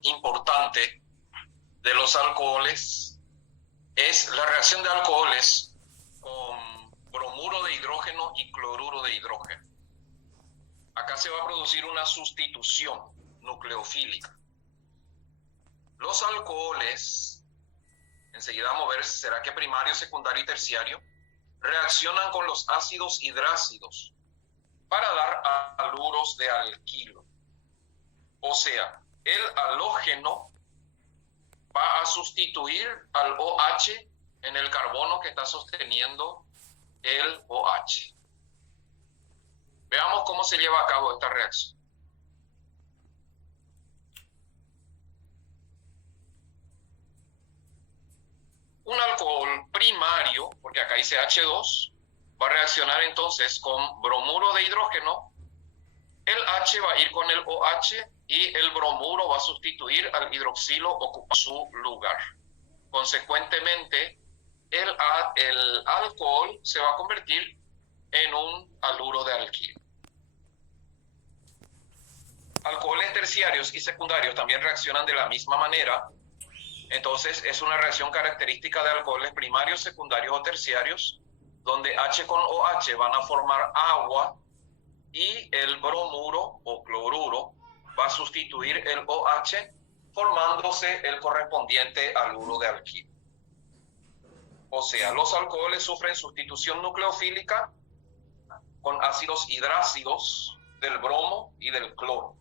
importante de los alcoholes es la reacción de alcoholes con bromuro de hidrógeno y cloruro de hidrógeno. Acá se va a producir una sustitución nucleofílica. Los alcoholes, enseguida vamos a ver, será que primario, secundario y terciario, reaccionan con los ácidos hidrácidos para dar haluros de alquilo. O sea, el halógeno va a sustituir al OH en el carbono que está sosteniendo el OH. Veamos cómo se lleva a cabo esta reacción. Un alcohol primario, porque acá dice H2, va a reaccionar entonces con bromuro de hidrógeno. El H va a ir con el OH y el bromuro va a sustituir al hidroxilo, ocupa su lugar. Consecuentemente, el alcohol se va a convertir en un haluro de alquilo. Alcoholes terciarios y secundarios también reaccionan de la misma manera. Entonces, es una reacción característica de alcoholes primarios, secundarios o terciarios, donde H con OH van a formar agua y el bromuro o cloruro va a sustituir el OH, formándose el correspondiente haluro de alquilo. O sea, los alcoholes sufren sustitución nucleofílica con ácidos hidrácidos del bromo y del cloro.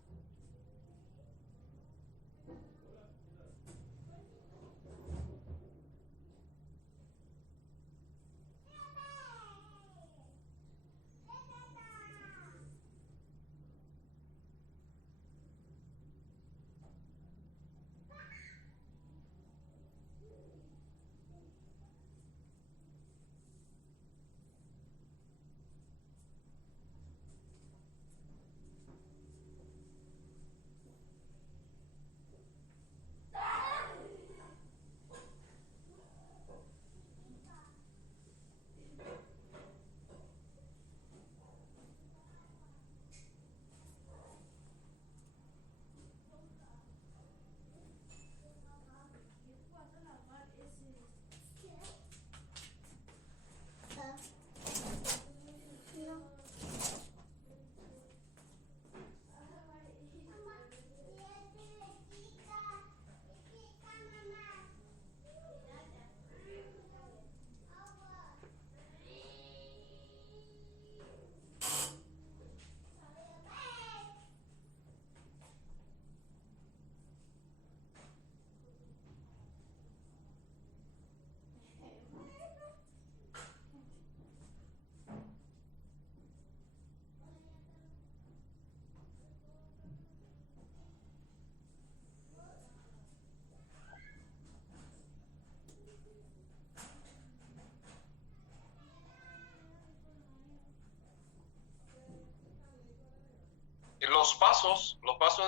Los pasos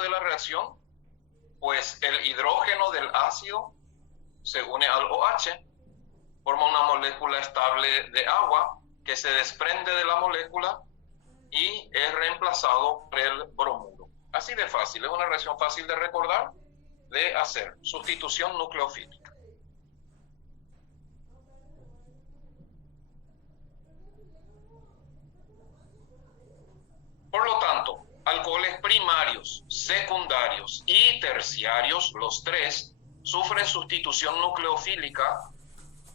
de la reacción, pues el hidrógeno del ácido se une al OH, forma una molécula estable de agua que se desprende de la molécula y es reemplazado por el bromuro. Así de fácil, es una reacción fácil de recordar, de hacer, sustitución nucleofílica. Por lo tanto, alcoholes primarios, secundarios y terciarios, los tres, sufren sustitución nucleofílica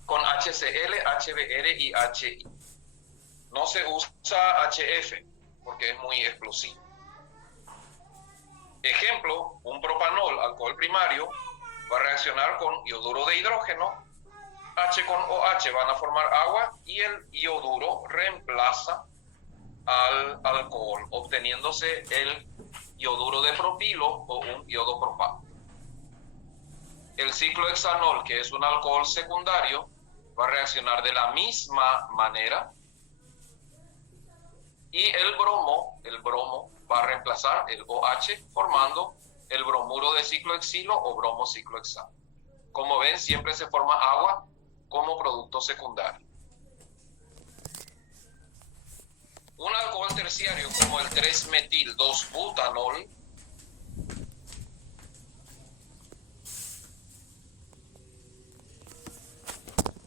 con HCl, HBr y HI. No se usa HF porque es muy explosivo. Ejemplo, un propanol, alcohol primario, va a reaccionar con ioduro de hidrógeno, H con OH van a formar agua y el ioduro reemplaza al alcohol, obteniéndose el ioduro de propilo o un iodopropato. El ciclohexanol, que es un alcohol secundario, va a reaccionar de la misma manera y el bromo va a reemplazar el OH formando el bromuro de ciclohexilo o bromociclohexano. Como ven, siempre se forma agua como producto secundario. Un alcohol terciario como el 3-metil 2-butanol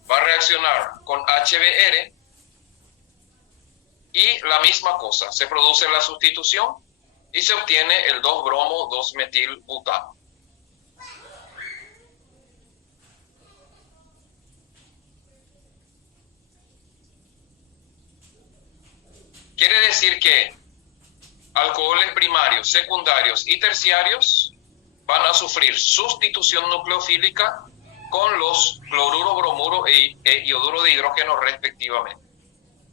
va a reaccionar con HBr y la misma cosa, se produce la sustitución y se obtiene el 2-bromo-2-metilbutano. Quiere decir que alcoholes primarios, secundarios y terciarios van a sufrir sustitución nucleofílica con los cloruro, bromuro e ioduro de hidrógeno respectivamente.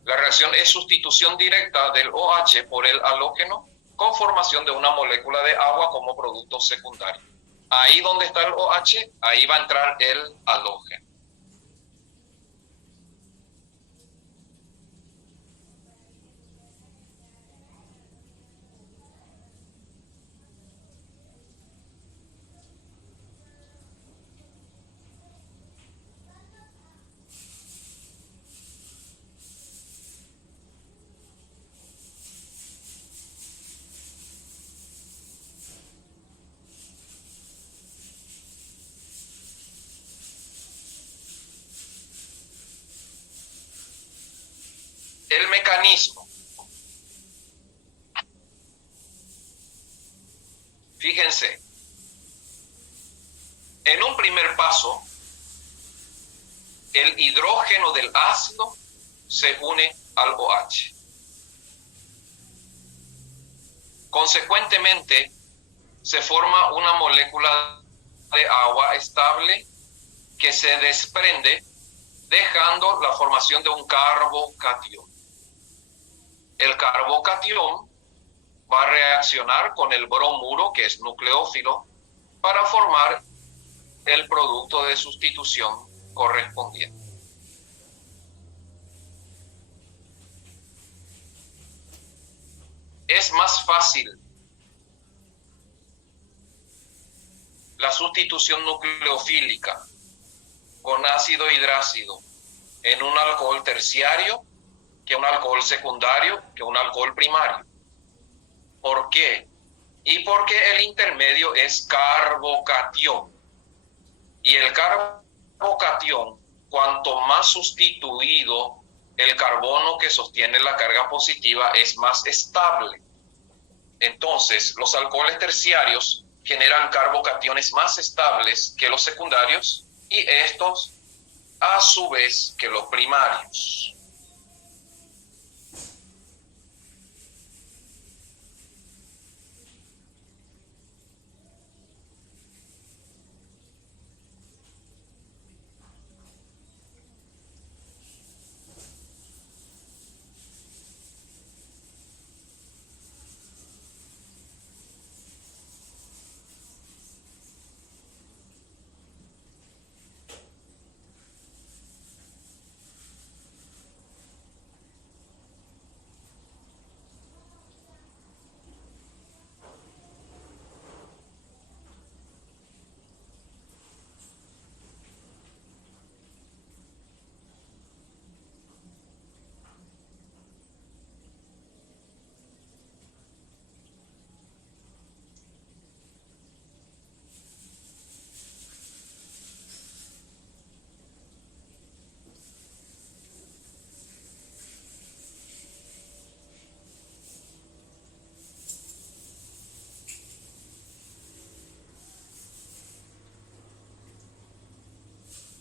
La reacción es sustitución directa del OH por el halógeno con formación de una molécula de agua como producto secundario. Ahí donde está el OH, ahí va a entrar el halógeno. El mecanismo. Fíjense, en un primer paso, el hidrógeno del ácido se une al OH. Consecuentemente, se forma una molécula de agua estable que se desprende dejando la formación de un carbocatión. El carbocatión va a reaccionar con el bromuro, que es nucleófilo, para formar el producto de sustitución correspondiente. Es más fácil la sustitución nucleofílica con ácido hidrácido en un alcohol terciario que un alcohol secundario, que un alcohol primario. ¿Por qué? Y porque el intermedio es carbocatión. Y el carbocatión, cuanto más sustituido el carbono que sostiene la carga positiva, es más estable. Entonces, los alcoholes terciarios generan carbocationes más estables que los secundarios y estos, a su vez, que los primarios.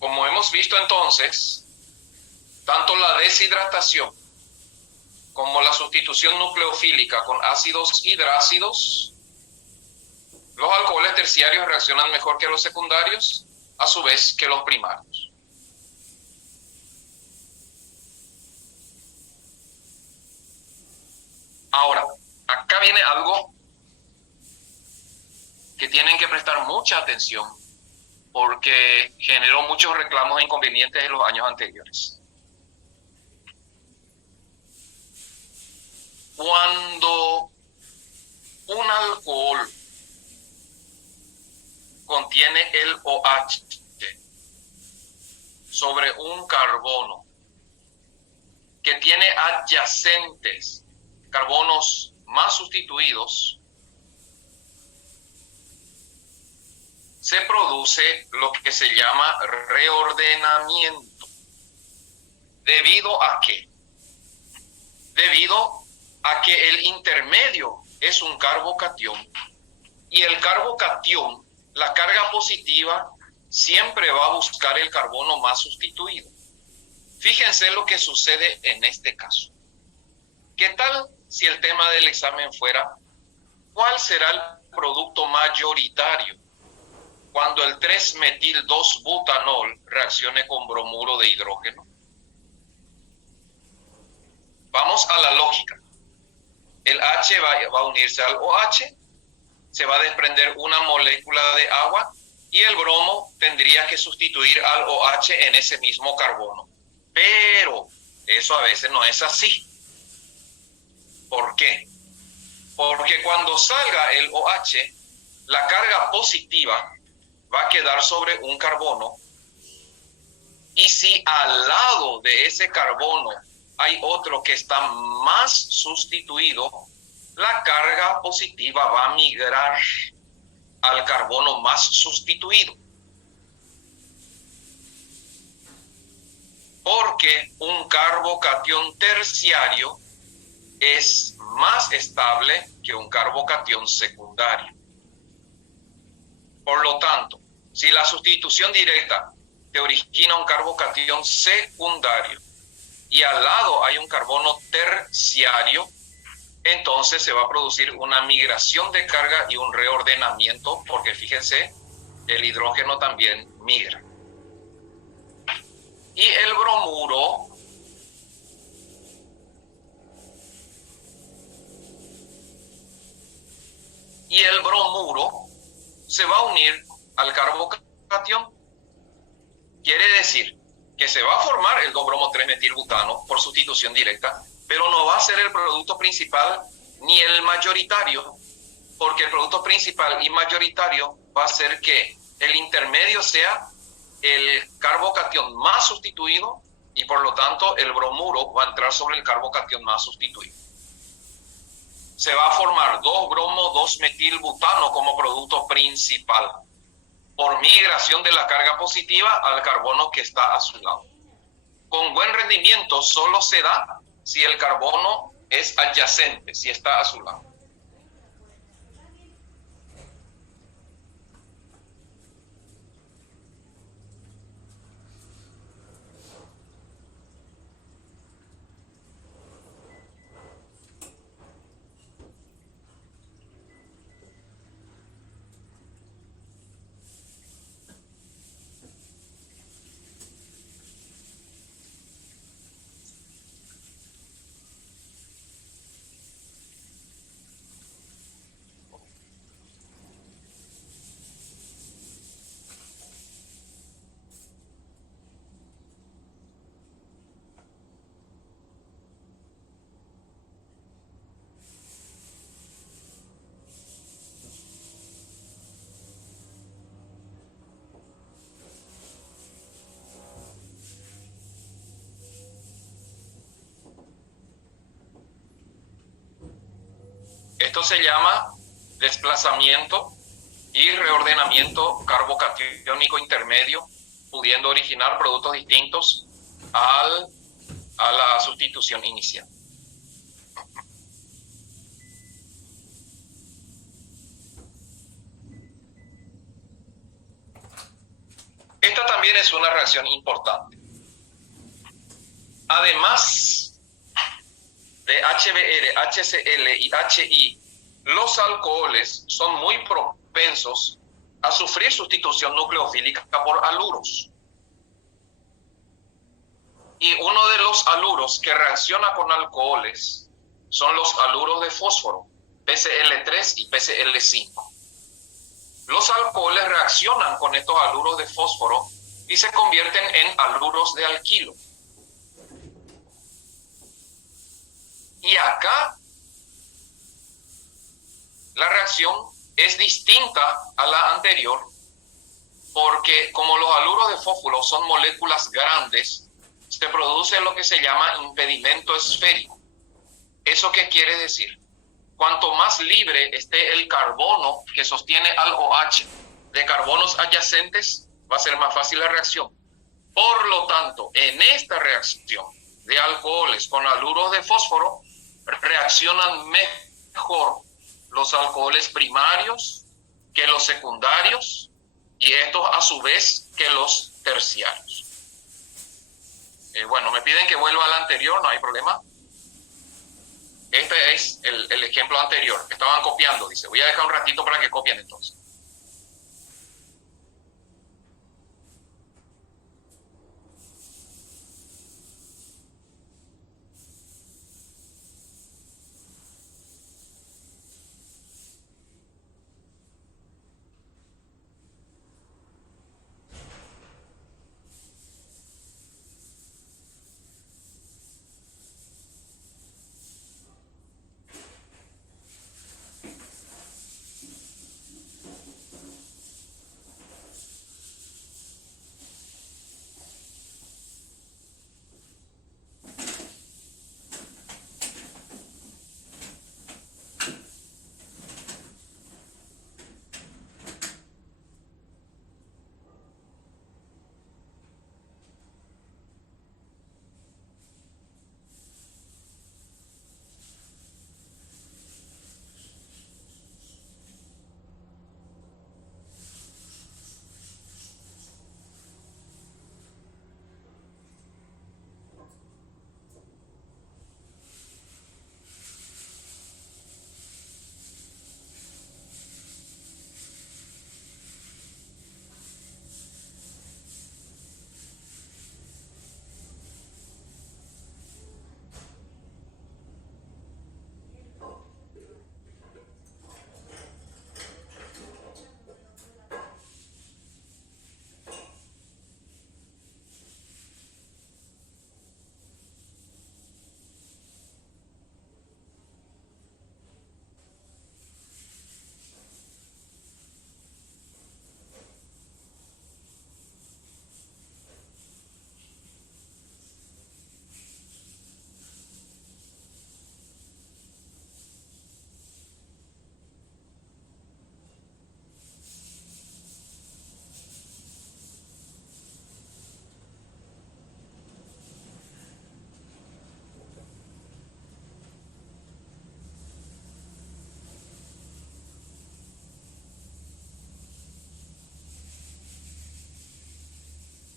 Como hemos visto entonces, tanto la deshidratación como la sustitución nucleofílica con ácidos hidrácidos, los alcoholes terciarios reaccionan mejor que los secundarios, a su vez que los primarios. Ahora, acá viene algo que tienen que prestar mucha atención porque generó muchos reclamos e inconvenientes en los años anteriores. Cuando un alcohol contiene el OH sobre un carbono que tiene adyacentes carbonos más sustituidos, se produce lo que se llama reordenamiento. ¿Debido a qué? Debido a que el intermedio es un carbocatión y el carbocatión, la carga positiva, siempre va a buscar el carbono más sustituido. Fíjense lo que sucede en este caso. ¿Qué tal si el tema del examen fuera cuál será el producto mayoritario cuando el 3-metil-2-butanol reaccione con bromuro de hidrógeno? Vamos a la lógica. El H va a unirse al OH, se va a desprender una molécula de agua y el bromo tendría que sustituir al OH en ese mismo carbono. Pero eso a veces no es así. ¿Por qué? Porque cuando salga el OH, la carga positiva va a quedar sobre un carbono y si al lado de ese carbono hay otro que está más sustituido, la carga positiva va a migrar al carbono más sustituido. Porque un carbocatión terciario es más estable que un carbocatión secundario. Por lo tanto, si la sustitución directa te origina un carbocatión secundario y al lado hay un carbono terciario, entonces se va a producir una migración de carga y un reordenamiento, porque fíjense, el hidrógeno también migra. Y el bromuro se va a unir al carbocatión. Quiere decir que se va a formar el 2-bromo-3-metilbutano por sustitución directa, pero no va a ser el producto principal ni el mayoritario, porque el producto principal y mayoritario va a ser que el intermedio sea el carbocatión más sustituido y por lo tanto el bromuro va a entrar sobre el carbocatión más sustituido. Se va a formar 2-bromo-2-metilbutano como producto principal por migración de la carga positiva al carbono que está a su lado. Con buen rendimiento solo se da si el carbono es adyacente, si está a su lado. Esto se llama desplazamiento y reordenamiento carbocatiónico intermedio, pudiendo originar productos distintos a la sustitución inicial. Esta también es una reacción importante. Además de HBr, HCl y HI, los alcoholes son muy propensos a sufrir sustitución nucleofílica por haluros. Y uno de los haluros que reacciona con alcoholes son los haluros de fósforo, PCl3 y PCl5. Los alcoholes reaccionan con estos haluros de fósforo y se convierten en haluros de alquilo. Y acá la reacción es distinta a la anterior porque como los haluros de fósforo son moléculas grandes, se produce lo que se llama impedimento esférico. ¿Eso qué quiere decir? Cuanto más libre esté el carbono que sostiene al OH de carbonos adyacentes, va a ser más fácil la reacción. Por lo tanto, en esta reacción de alcoholes con haluros de fósforo, reaccionan mejor los alcoholes primarios que los secundarios y estos a su vez que los terciarios. Bueno, me piden que vuelva al anterior, no hay problema. Este es el ejemplo anterior. Estaban copiando, dice. Voy a dejar un ratito para que copien entonces.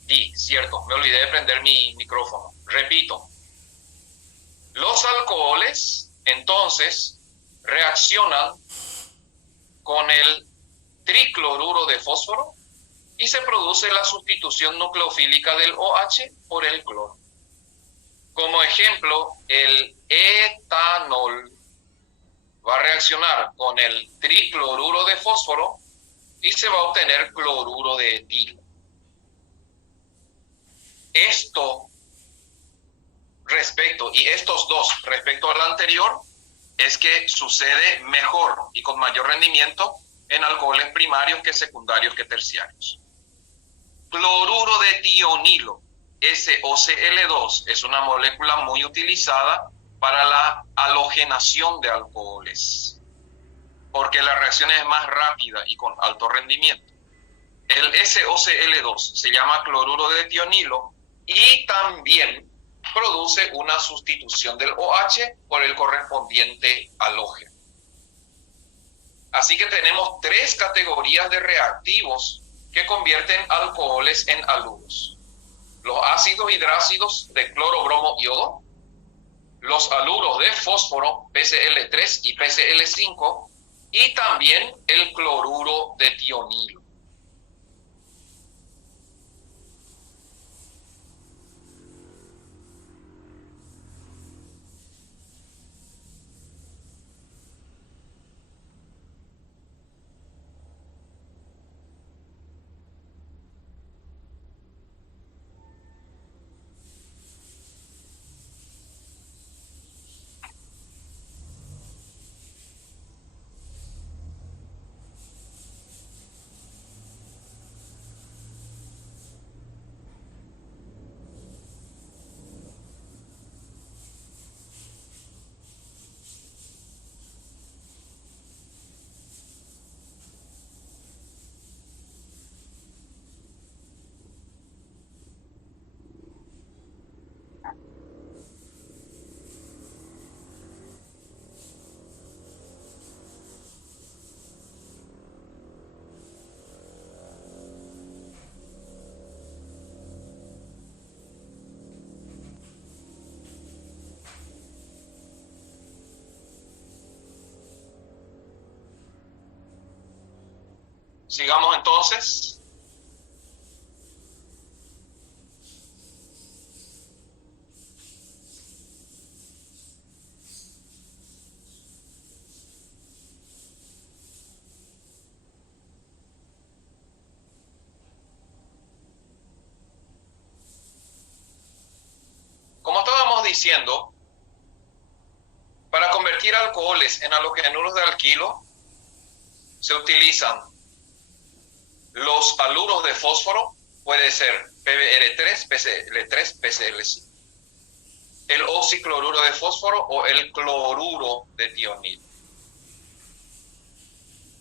Sí, cierto, me olvidé de prender mi micrófono. Repito, los alcoholes entonces reaccionan con el tricloruro de fósforo y se produce la sustitución nucleofílica del OH por el cloro. Como ejemplo, el etanol va a reaccionar con el tricloruro de fósforo y se va a obtener cloruro de etilo. Esto y estos dos respecto al anterior, es que sucede mejor y con mayor rendimiento en alcoholes primarios que secundarios que terciarios. Cloruro de tionilo, SOCl2, es una molécula muy utilizada para la halogenación de alcoholes, porque la reacción es más rápida y con alto rendimiento. El SOCl2 se llama cloruro de tionilo y también produce una sustitución del OH por el correspondiente halógeno. Así que tenemos tres categorías de reactivos que convierten alcoholes en haluros: los ácidos hidrácidos de cloro, bromo, yodo, los haluros de fósforo, PCl3 y PCl5, y también el cloruro de tionilo. Sigamos entonces. Como estábamos diciendo, para convertir alcoholes en halogenuros de alquilo, se utilizan los haluros de fósforo, puede ser PbR3, PCl3, PCl5, el oxicloruro de fósforo o el cloruro de tionilo.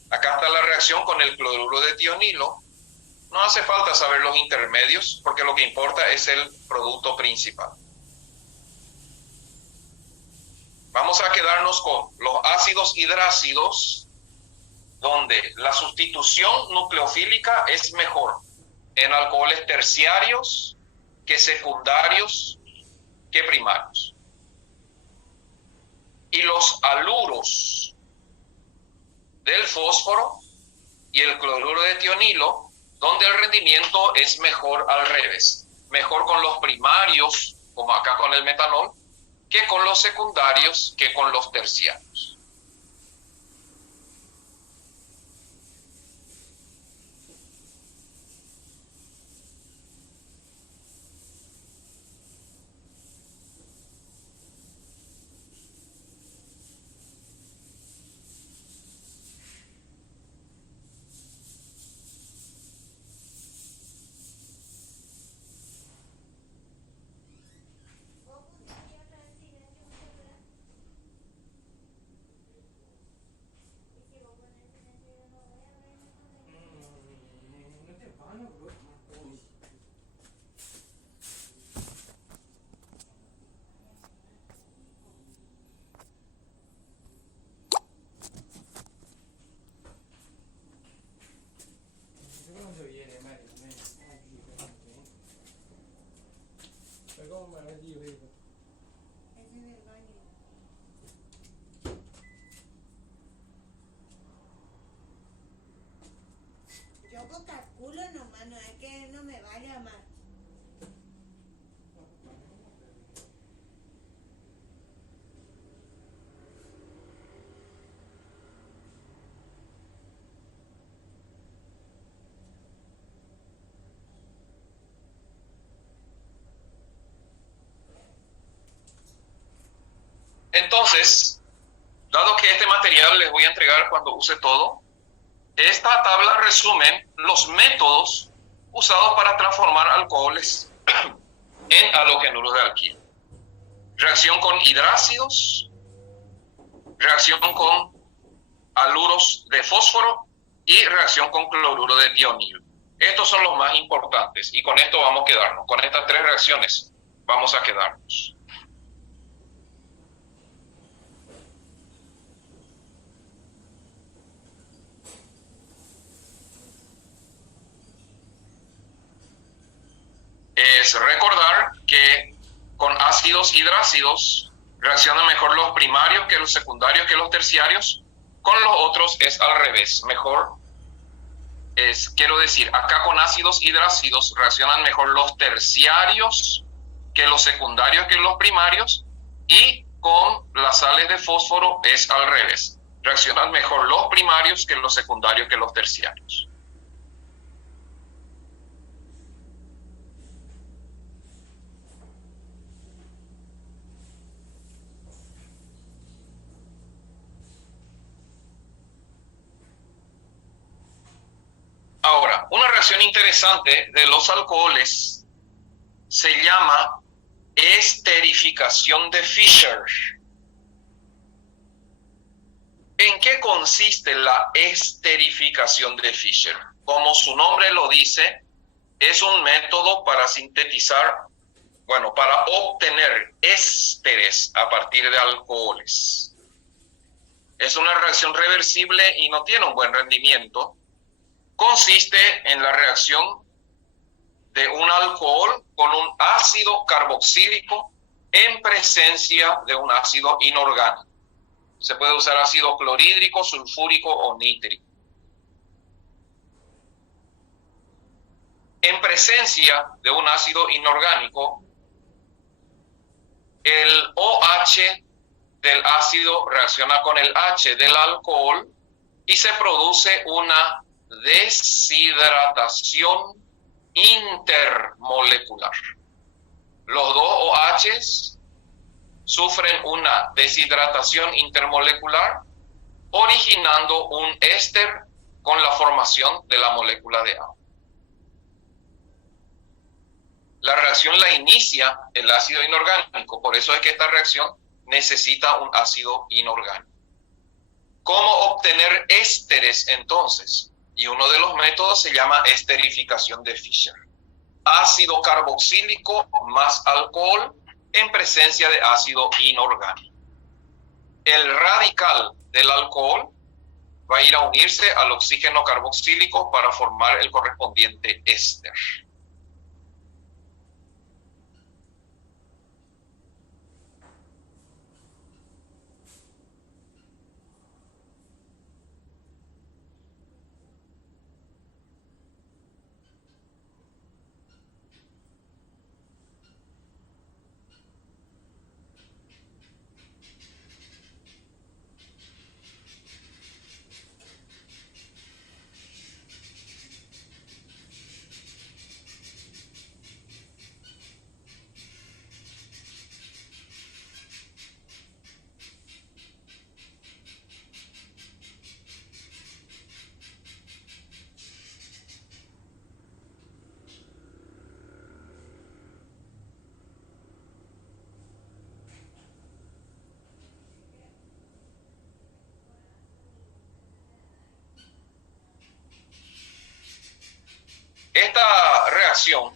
Acá está la reacción con el cloruro de tionilo. No hace falta saber los intermedios, porque lo que importa es el producto principal. Vamos a quedarnos con los ácidos hidrácidos, donde la sustitución nucleofílica es mejor en alcoholes terciarios que secundarios que primarios. Y los haluros del fósforo y el cloruro de tionilo, donde el rendimiento es mejor al revés, mejor con los primarios, como acá con el metanol, que con los secundarios, que con los terciarios. Yo calculo nomás, no es que no me vaya mal. Entonces, dado que este material les voy a entregar cuando use todo, esta tabla resume los métodos usados para transformar alcoholes en halogenuros de alquilo. Reacción con hidrácidos, reacción con haluros de fósforo y reacción con cloruro de tionilo. Estos son los más importantes y con esto vamos a quedarnos. Con estas tres reacciones vamos a quedarnos. Es recordar que con ácidos hidrácidos reaccionan mejor los primarios que los secundarios que los terciarios. Con los otros es al revés, mejor quiero decir, acá con ácidos hidrácidos reaccionan mejor los terciarios que los secundarios que los primarios, y con las sales de fósforo es al revés, reaccionan mejor los primarios que los secundarios que los terciarios. Ahora, una reacción interesante de los alcoholes se llama esterificación de Fischer. ¿En qué consiste la esterificación de Fischer? Como su nombre lo dice, es un método para sintetizar, para obtener ésteres a partir de alcoholes. Es una reacción reversible y no tiene un buen rendimiento. Consiste en la reacción de un alcohol con un ácido carboxílico en presencia de un ácido inorgánico. Se puede usar ácido clorhídrico, sulfúrico o nítrico. En presencia de un ácido inorgánico, el OH del ácido reacciona con el H del alcohol y se produce una deshidratación intermolecular. Los dos OHs sufren una deshidratación intermolecular, originando un éster con la formación de la molécula de agua. La reacción la inicia el ácido inorgánico, por eso es que esta reacción necesita un ácido inorgánico. ¿Cómo obtener ésteres entonces? Y uno de los métodos se llama esterificación de Fischer. Ácido carboxílico más alcohol en presencia de ácido inorgánico. El radical del alcohol va a ir a unirse al oxígeno carboxílico para formar el correspondiente éster. Esta reacción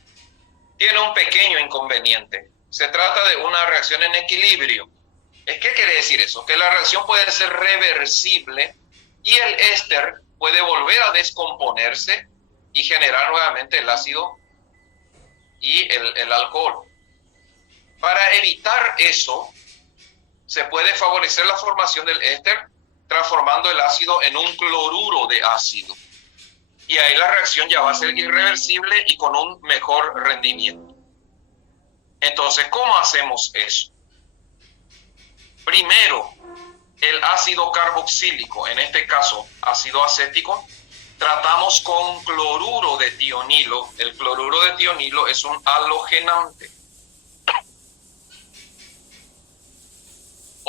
tiene un pequeño inconveniente. Se trata de una reacción en equilibrio. ¿Qué quiere decir eso? Que la reacción puede ser reversible y el éster puede volver a descomponerse y generar nuevamente el ácido y el alcohol. Para evitar eso, se puede favorecer la formación del éster transformando el ácido en un cloruro de ácido. Y ahí la reacción ya va a ser irreversible y con un mejor rendimiento. Entonces, ¿cómo hacemos eso? Primero, el ácido carboxílico, en este caso ácido acético, tratamos con cloruro de tionilo. El cloruro de tionilo es un halogenante.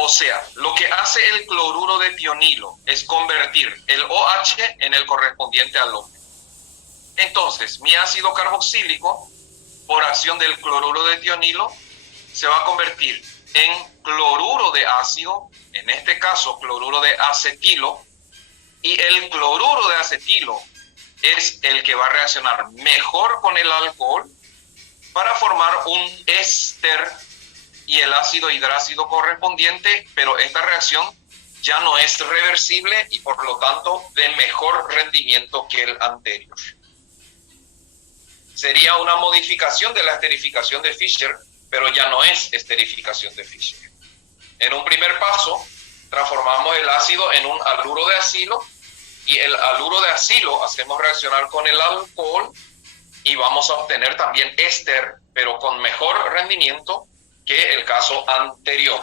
O sea, lo que hace el cloruro de tionilo es convertir el OH en el correspondiente halógeno. Entonces, mi ácido carboxílico, por acción del cloruro de tionilo, se va a convertir en cloruro de ácido, en este caso cloruro de acetilo, y el cloruro de acetilo es el que va a reaccionar mejor con el alcohol para formar un éster y el ácido hidrácido correspondiente, pero esta reacción ya no es reversible y por lo tanto de mejor rendimiento que el anterior. Sería una modificación de la esterificación de Fischer, pero ya no es esterificación de Fischer. En un primer paso, transformamos el ácido en un haluro de acilo y el haluro de acilo hacemos reaccionar con el alcohol y vamos a obtener también éster, pero con mejor rendimiento que el caso anterior.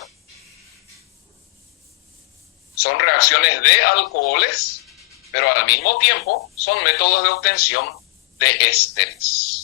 Son reacciones de alcoholes, pero al mismo tiempo son métodos de obtención de ésteres.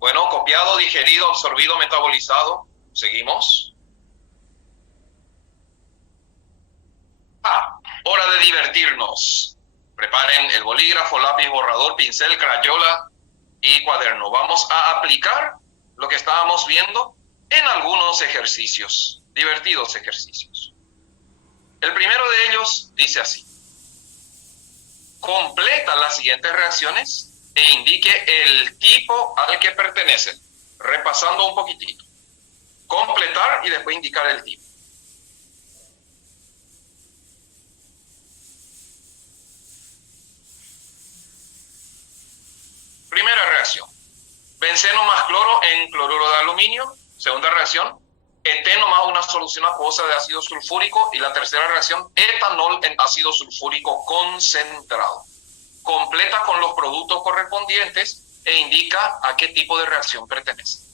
Bueno, copiado, digerido, absorbido, metabolizado. Seguimos. Hora de divertirnos. Preparen el bolígrafo, lápiz, borrador, pincel, crayola y cuaderno. Vamos a aplicar lo que estábamos viendo en algunos ejercicios, divertidos ejercicios. El primero de ellos dice así: completa las siguientes reacciones e indique el tipo al que pertenecen. Repasando un poquitito. Completar y después indicar el tipo. Primera reacción: benceno más cloro en cloruro de aluminio. Segunda reacción: eteno más una solución acuosa de ácido sulfúrico. Y la tercera reacción: etanol en ácido sulfúrico concentrado. Completa con los productos correspondientes e indica a qué tipo de reacción pertenece.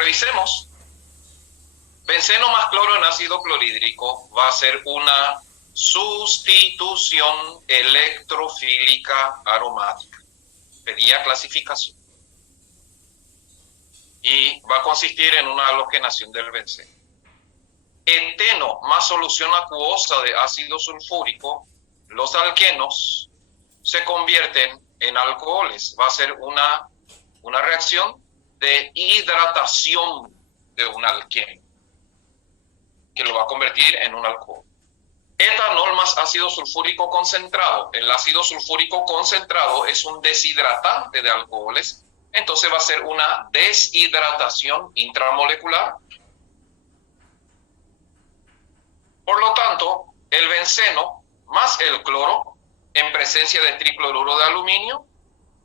revisemos. Benceno más cloro en ácido clorhídrico va a ser una sustitución electrofílica aromática. Pedía clasificación. Y va a consistir en una halogenación del benceno. Eteno más solución acuosa de ácido sulfúrico, los alquenos se convierten en alcoholes. Va a ser una reacción de hidratación de un alqueno, que lo va a convertir en un alcohol. Etanol más ácido sulfúrico concentrado. El ácido sulfúrico concentrado es un deshidratante de alcoholes, entonces va a ser una deshidratación intramolecular. Por lo tanto, el benceno más el cloro, en presencia de tricloruro de aluminio,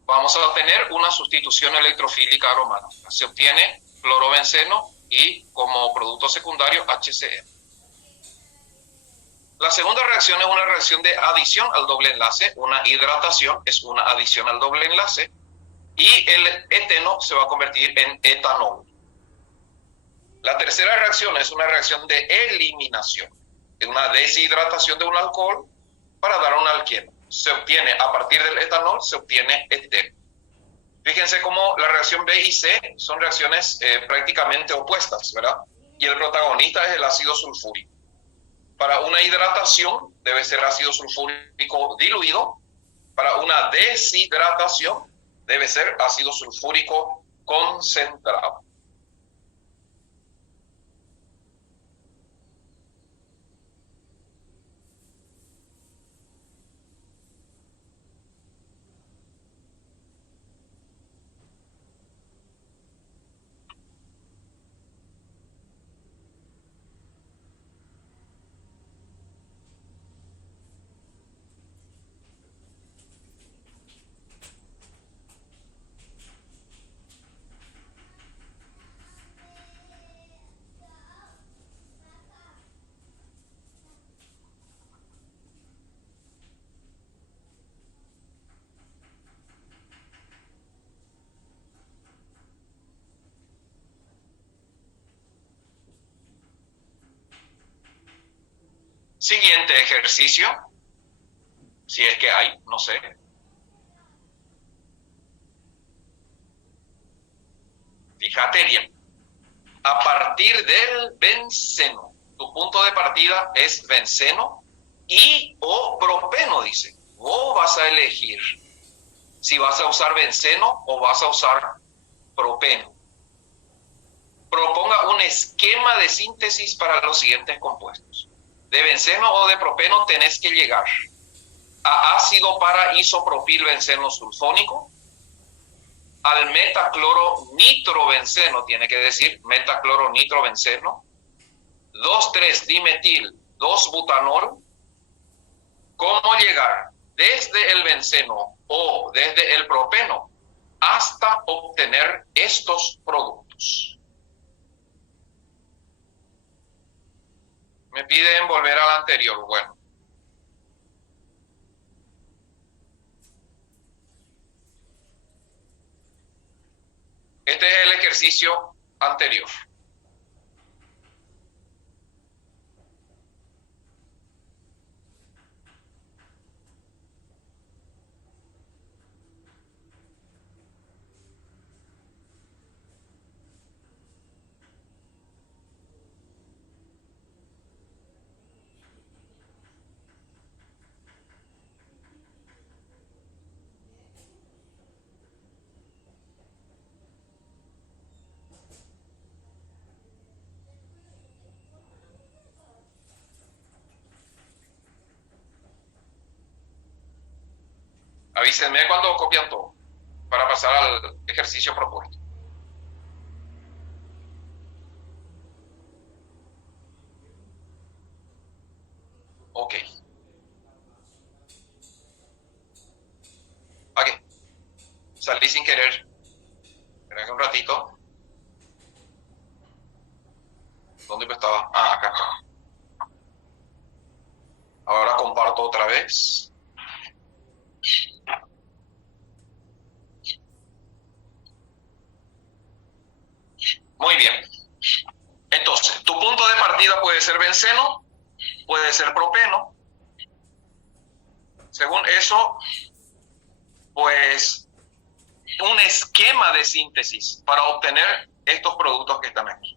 vamos a obtener una sustitución electrofílica aromática. Se obtiene clorobenceno y como producto secundario HCl. La segunda reacción es una reacción de adición al doble enlace. Una hidratación es una adición al doble enlace. Y el eteno se va a convertir en etanol. La tercera reacción es una reacción de eliminación. Es una deshidratación de un alcohol para dar un alqueno. Se obtiene, a partir del etanol, se obtiene eteno. Fíjense cómo la reacción B y C son reacciones prácticamente opuestas, ¿verdad? Y el protagonista es el ácido sulfúrico. Para una hidratación debe ser ácido sulfúrico diluido. Para una deshidratación debe ser ácido sulfúrico concentrado. Siguiente ejercicio, si es que hay, no sé. Fíjate bien, a partir del benceno, tu punto de partida es benceno y o propeno, dice. Vos vas a elegir si vas a usar benceno o vas a usar propeno. Proponga un esquema de síntesis para los siguientes compuestos. De benceno o de propeno tenés que llegar a ácido para isopropilbenceno sulfónico, al metacloro-nitrobenceno, tiene que decir metacloro-nitrobenceno, 2,3-dimetil, 2-butanol. ¿Cómo llegar desde el benceno o desde el propeno hasta obtener estos productos? Me piden volver al anterior. Bueno. Este es el ejercicio anterior. Avísenme cuando copian todo para pasar al ejercicio propuesto. Ok. Aquí. Salí sin querer. Esperen un ratito. ¿Dónde estaba? Ah, acá. Ahora comparto otra vez. Muy bien. ser benceno, puede ser propeno. Según eso, pues un esquema de síntesis para obtener estos productos que están aquí.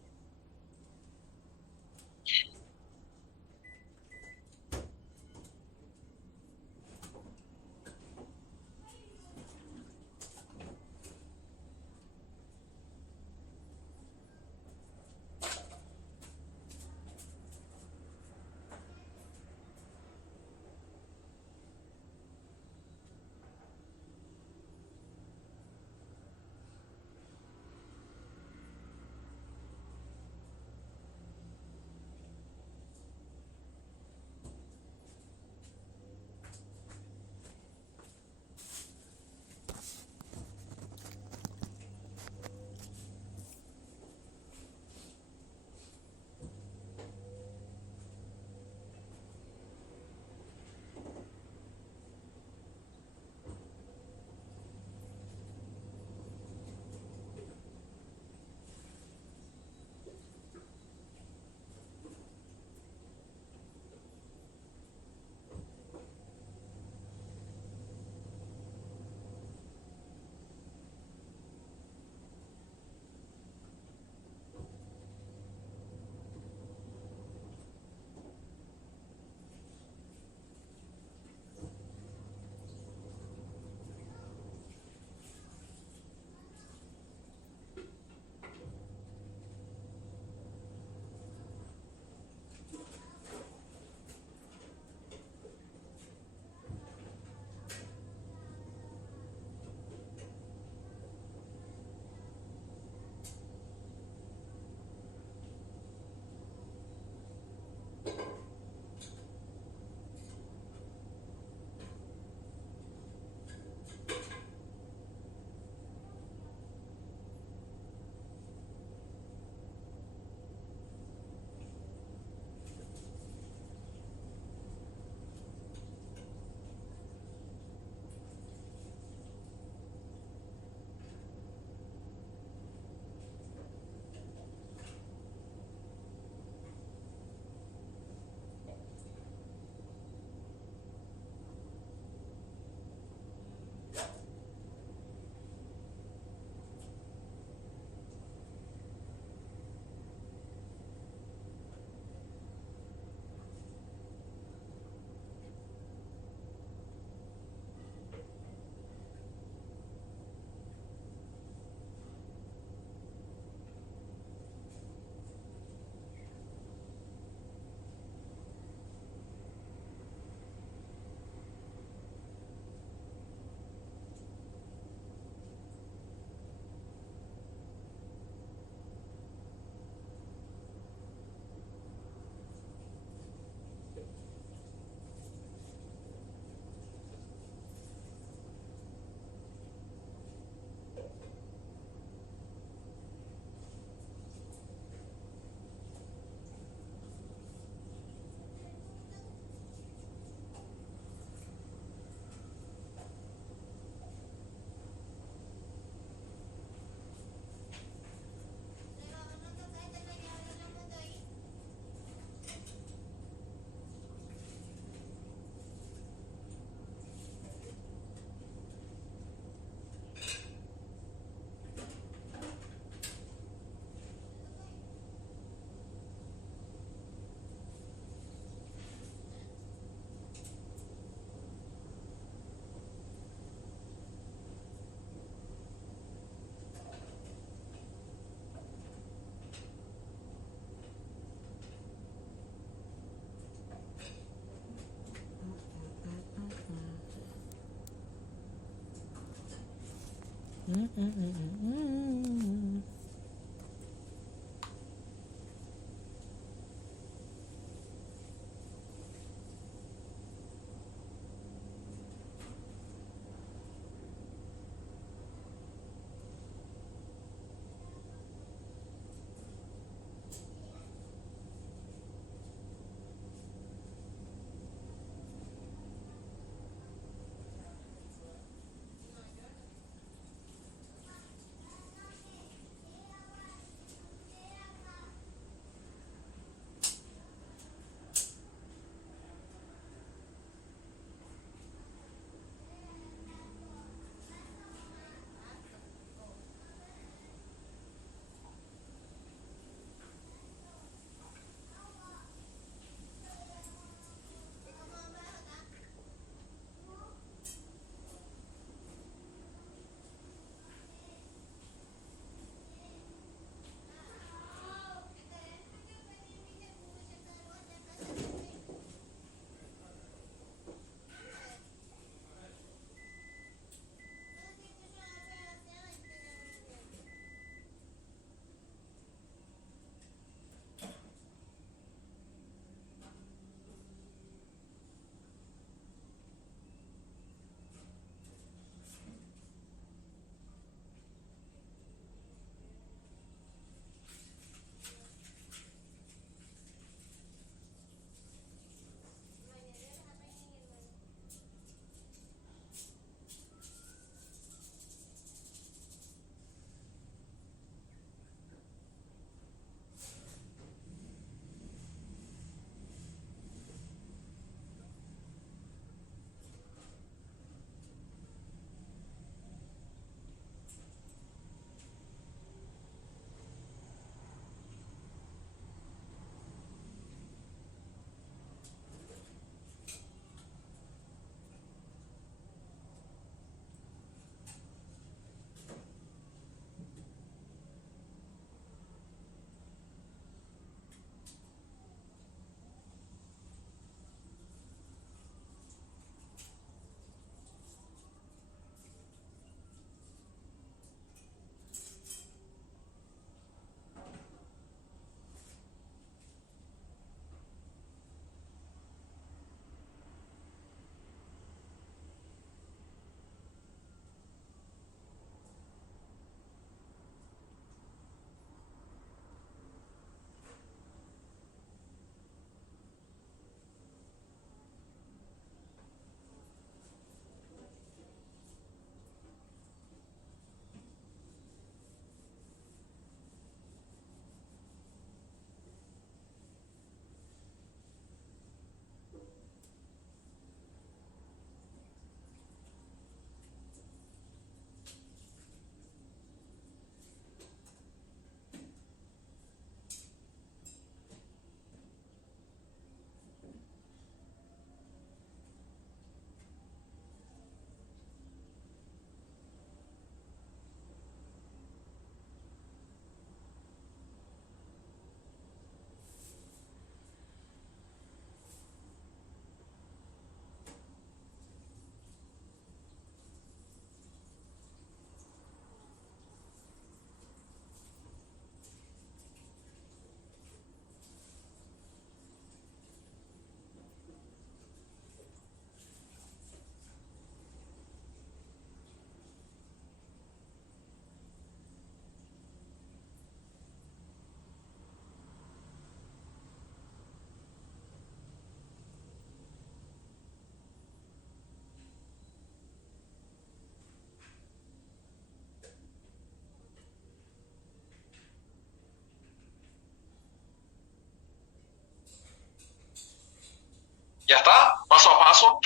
¿Ya está? Paso a paso.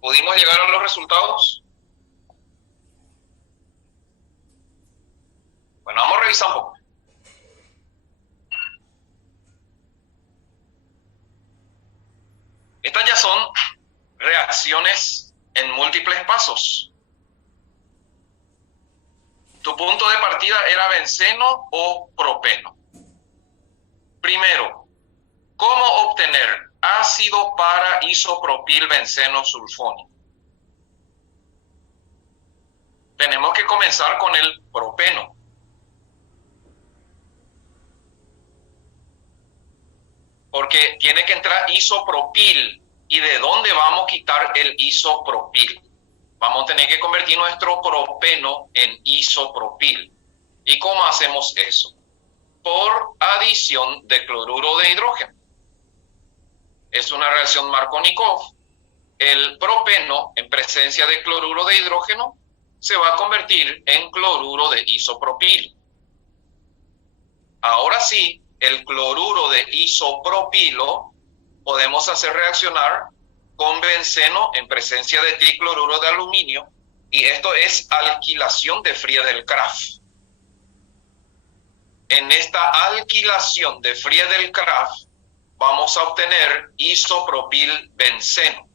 ¿Pudimos llegar a los resultados? Bueno, vamos a revisar un poco. Estas ya son reacciones en múltiples pasos. Tu punto de partida era benceno o propeno. Primero, ¿cómo obtener ácido para isopropil benceno sulfónico? Tenemos que comenzar con el propeno. Porque tiene que entrar isopropil. ¿Y de dónde vamos a quitar el isopropil? Vamos a tener que convertir nuestro propeno en isopropil. ¿Y cómo hacemos eso? Por adición de cloruro de hidrógeno. Es una reacción Markovnikov. El propeno, en presencia de cloruro de hidrógeno, se va a convertir en cloruro de isopropil. Ahora sí, el cloruro de isopropilo podemos hacer reaccionar con benceno en presencia de tricloruro de aluminio, y esto es alquilación de Friedel-Crafts. En esta alquilación de Friedel-Crafts vamos a obtener isopropil benceno,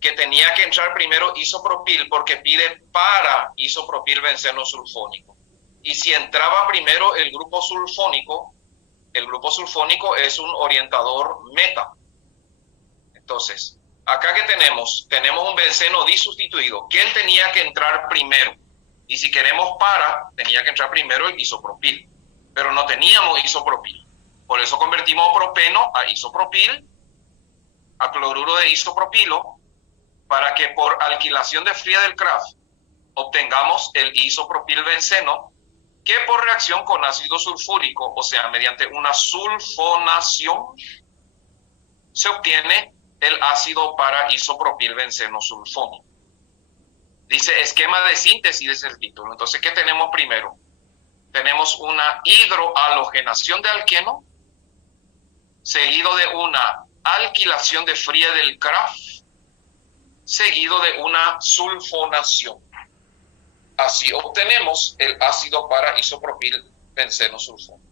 que tenía que entrar primero isopropil porque pide para isopropil benceno sulfónico. Y si entraba primero el grupo sulfónico es un orientador meta. Entonces, acá que tenemos un benceno disustituido. ¿Quién tenía que entrar primero? Y si queremos para, tenía que entrar primero el isopropil. Pero no teníamos isopropil. Por eso convertimos propeno a isopropil, a cloruro de isopropilo, para que por alquilación de Friedel-Crafts obtengamos el isopropil benceno, que por reacción con ácido sulfúrico, o sea, mediante una sulfonación, se obtiene el ácido para isopropil benceno sulfónico. Dice esquema de síntesis, es el título. Entonces, ¿qué tenemos primero? Tenemos una hidrohalogenación de alqueno, seguido de una alquilación de Friedel-Crafts, seguido de una sulfonación. Así obtenemos el ácido para isopropil benceno sulfónico.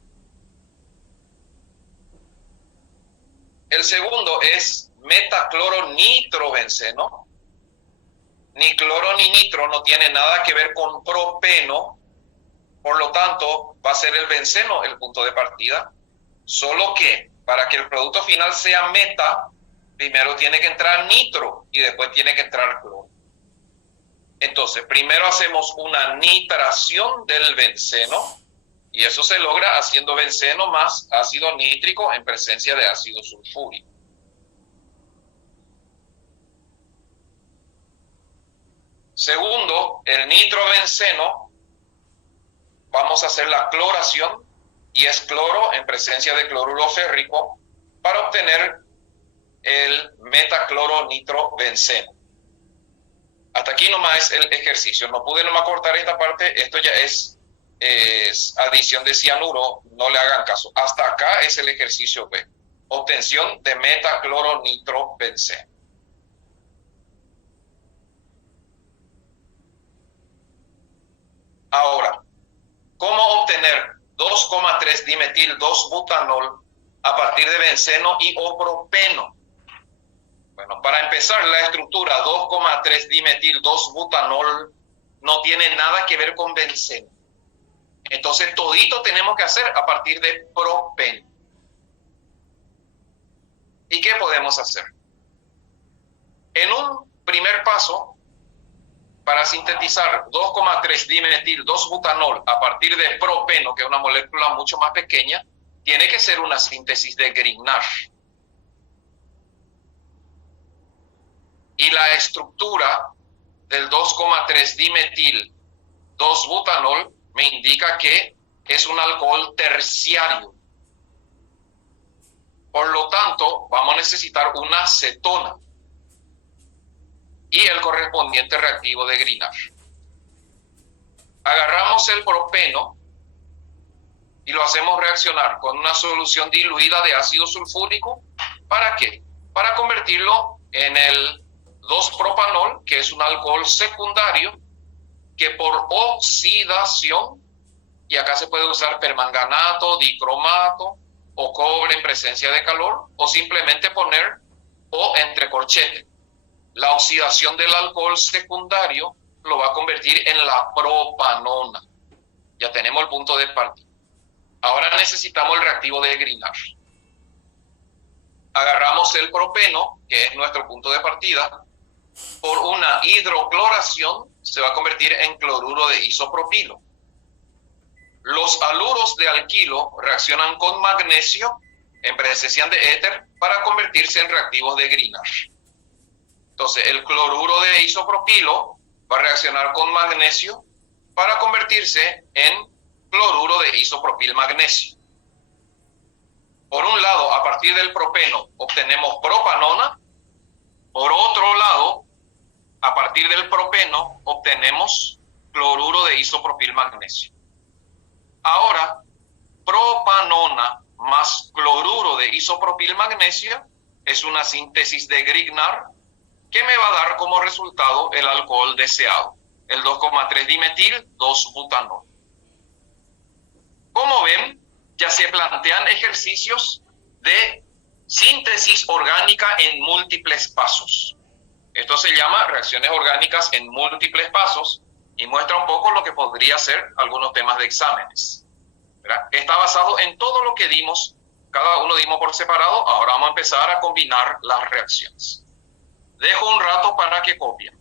El segundo es metacloronitrobenceno. Ni cloro ni nitro no tiene nada que ver con propeno, por lo tanto va a ser el benceno el punto de partida, solo que para que el producto final sea meta, primero tiene que entrar nitro y después tiene que entrar cloro. Entonces, primero hacemos una nitración del benceno, y eso se logra haciendo benceno más ácido nítrico en presencia de ácido sulfúrico. Segundo, el nitrobenceno, vamos a hacer la cloración, y es cloro en presencia de cloruro férrico, para obtener el metacloronitrobenceno. Hasta aquí nomás es el ejercicio. No pude nomás cortar esta parte. Esto ya es adición de cianuro. No le hagan caso. Hasta acá es el ejercicio B. Obtención de metacloronitrobenceno. Ahora, ¿cómo obtener 2,3 dimetil 2-butanol a partir de benceno y o propeno? Bueno, para empezar, la estructura 2,3 dimetil 2-butanol no tiene nada que ver con benceno. Entonces, todito tenemos que hacer a partir de propeno. ¿Y qué podemos hacer? En un primer paso, para sintetizar 2,3 dimetil 2-butanol a partir de propeno, que es una molécula mucho más pequeña, tiene que ser una síntesis de Grignard. Y la estructura del 2,3 dimetil 2-butanol me indica que es un alcohol terciario. Por lo tanto, vamos a necesitar una cetona y el correspondiente reactivo de Grignard. Agarramos el propeno y lo hacemos reaccionar con una solución diluida de ácido sulfúrico ¿Para qué? Para convertirlo en el 2-propanol, que es un alcohol secundario que por oxidación, y acá se puede usar permanganato, dicromato o cobre en presencia de calor, o simplemente poner O entre corchete. La oxidación del alcohol secundario lo va a convertir en la propanona. Ya tenemos el punto de partida. Ahora necesitamos el reactivo de Grignard. Agarramos el propeno, que es nuestro punto de partida, por una hidrocloración se va a convertir en cloruro de isopropilo. Los haluros de alquilo reaccionan con magnesio en presencia de éter para convertirse en reactivos de Grignard. Entonces, el cloruro de isopropilo va a reaccionar con magnesio para convertirse en cloruro de isopropil magnesio. Por un lado, a partir del propeno obtenemos propanona. Por otro lado, a partir del propeno obtenemos cloruro de isopropil magnesio. Ahora, propanona más cloruro de isopropil magnesio es una síntesis de Grignard que me va a dar como resultado el alcohol deseado, el 2,3 dimetil 2-butanol. Como ven, ya se plantean ejercicios de síntesis orgánica en múltiples pasos. Esto se llama reacciones orgánicas en múltiples pasos y muestra un poco lo que podría ser algunos temas de exámenes, ¿verdad? Está basado en todo lo que dimos, cada uno dimos por separado. Ahora vamos a empezar a combinar las reacciones. Dejo un rato para que copien.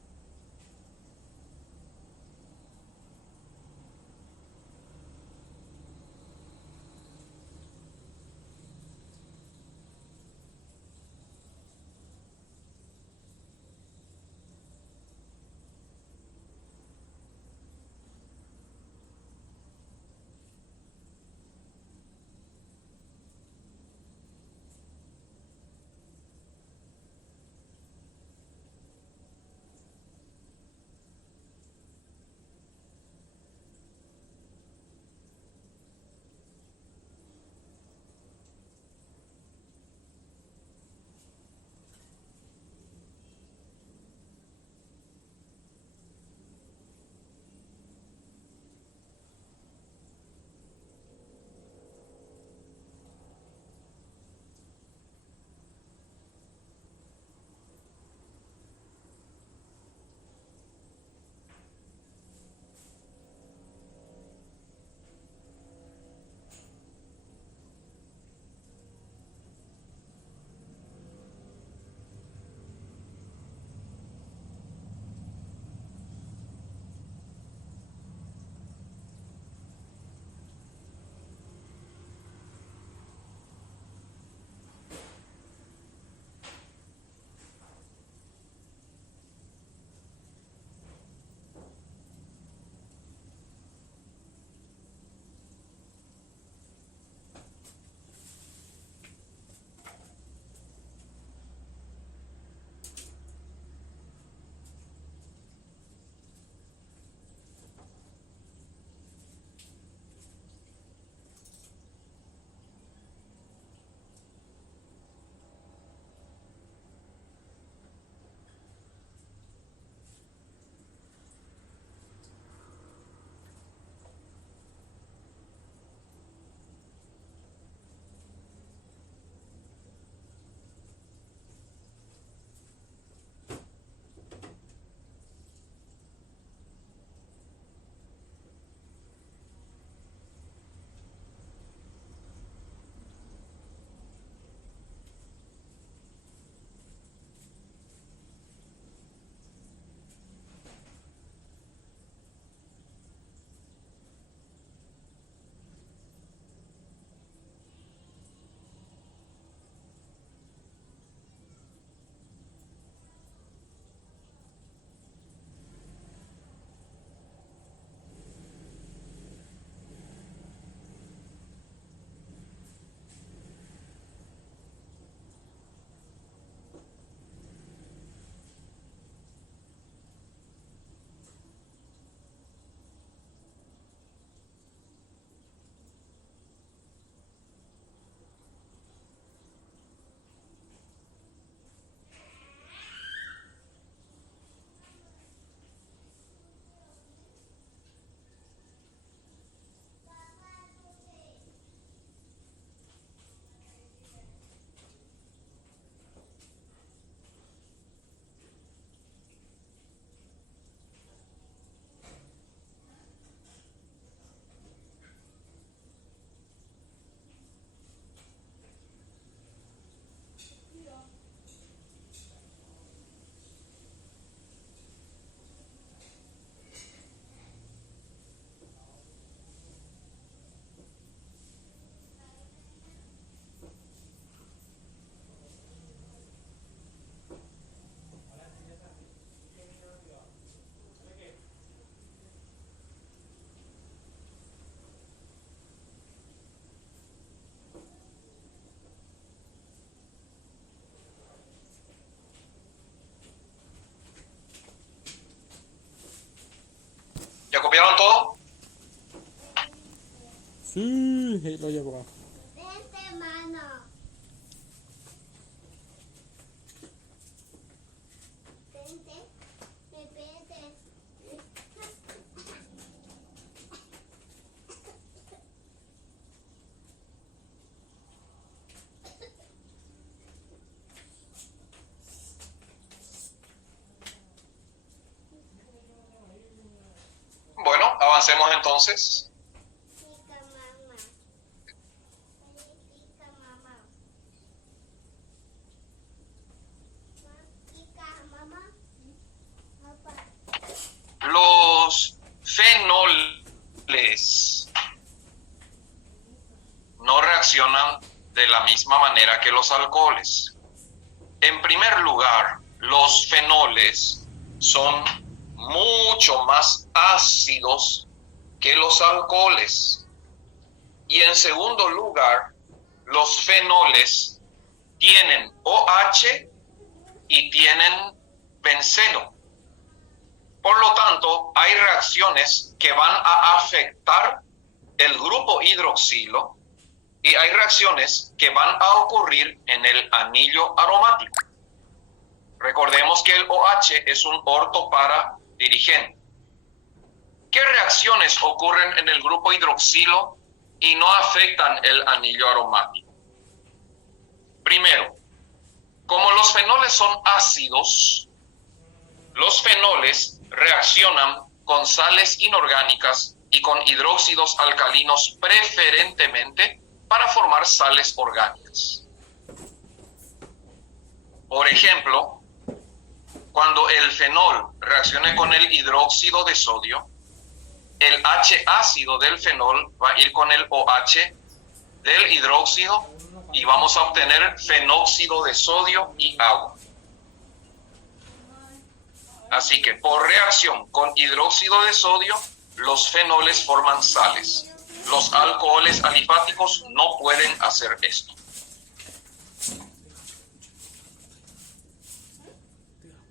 Sí, lo llevó. Vente, mano. Vente. Vente. Bueno, avancemos entonces. Pica, mamá. Pica, mamá. Pica, mamá. Papá. Los fenoles no reaccionan de la misma manera que los alcoholes. En primer lugar, los fenoles son mucho más ácidos que los alcoholes. Y en segundo lugar, los fenoles tienen OH y tienen benceno. Por lo tanto, hay reacciones que van a afectar el grupo hidroxilo y hay reacciones que van a ocurrir en el anillo aromático. Recordemos que el OH es un orto para dirigente. ¿Qué reacciones ocurren en el grupo hidroxilo y no afectan el anillo aromático? Primero, como los fenoles son ácidos, los fenoles reaccionan con sales inorgánicas y con hidróxidos alcalinos preferentemente para formar sales orgánicas. Por ejemplo, cuando el fenol reaccione con el hidróxido de sodio, el H ácido del fenol va a ir con el OH del hidróxido y vamos a obtener fenóxido de sodio y agua. Así que por reacción con hidróxido de sodio, los fenoles forman sales. Los alcoholes alifáticos no pueden hacer esto.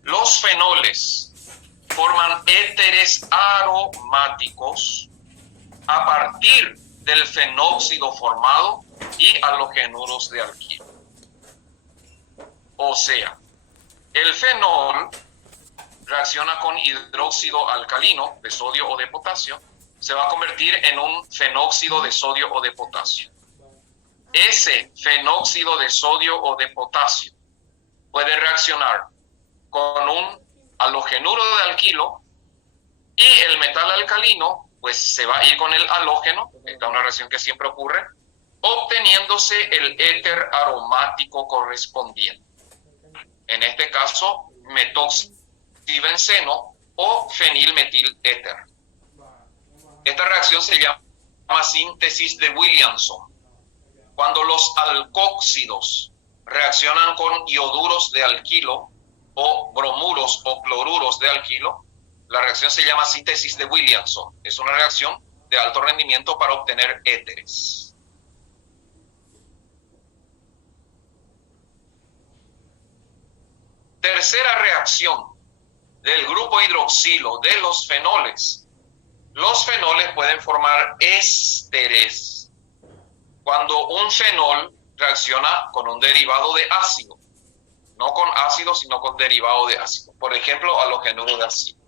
Los fenoles forman éteres aromáticos a partir del fenóxido formado y halogenuros de alquilo. O sea, el fenol reacciona con hidróxido alcalino de sodio o de potasio, se va a convertir en un fenóxido de sodio o de potasio. Ese fenóxido de sodio o de potasio puede reaccionar con un halogenuro de alquilo y el metal alcalino pues se va a ir con el halógeno, esta es una reacción que siempre ocurre, obteniéndose el éter aromático correspondiente. En este caso, metoxibenceno o fenilmetiléter. Esta reacción se llama síntesis de Williamson. Cuando los alcóxidos reaccionan con ioduros de alquilo o bromuros o cloruros de alquilo, la reacción se llama síntesis de Williamson. Es una reacción de alto rendimiento para obtener éteres. Tercera reacción del grupo hidroxilo de los fenoles. Los fenoles pueden formar ésteres cuando un fenol reacciona con un derivado de ácido. No con ácido, sino con derivado de ácido. Por ejemplo, halogenuro de ácido.